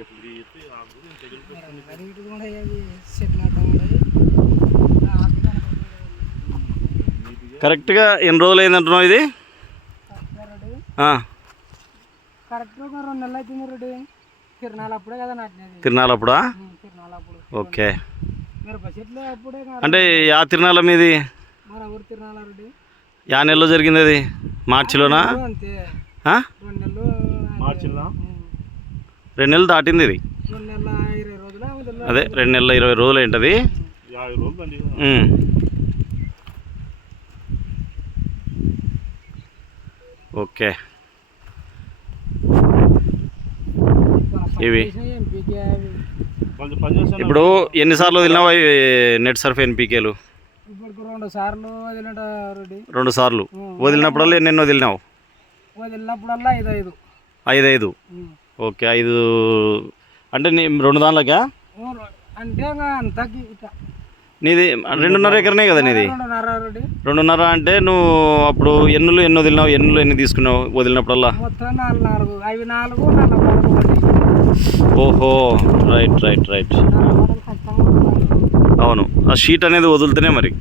కూడా చెట్లు అడ్డం. కరెక్ట్గా ఎన్ని రోజులు అయిందంటున్నావు ఇది? నెలలు అవుతుంది రెడీ తిరణాలు అప్పుడే ఓకే. అంటే యా తిరునాళ్ళ మీది? యా నెలలో జరిగింది అది? మార్చిలోనా? రెండు నెలలు దాటింది ఇది. అదే రెండు నెలల ఇరవై రోజులు ఏంటది. ఓకే. ఇవి. ఇప్పుడు ఎన్నిసార్లు వదిలినావు నెట్ సర్ఫ్ ఎన్పీకేలు? రెండు సార్లు. వదిలినప్పుడల్లా ఎన్నెన్ని వదిలినావు వదిలినప్పుడల్లా ఐదు ఐదు ఐదు ఐదు. ఓకే ఐదు అంటే నీ రెండు దానిలోకా? అంటే నీది రెండున్నర ఎకరనే కదా నీది? రెండున్నర రెడీ రెండున్నర అంటే నువ్వు అప్పుడు ఎన్నులు ఎన్ని వదిలినావు ఎన్నులు ఎన్ని తీసుకున్నావు వదిలినప్పుడల్లా. ఓహో రైట్ రైట్ రైట్. అవును ఆ షీట్ అనేది వదులుతూనే మరి.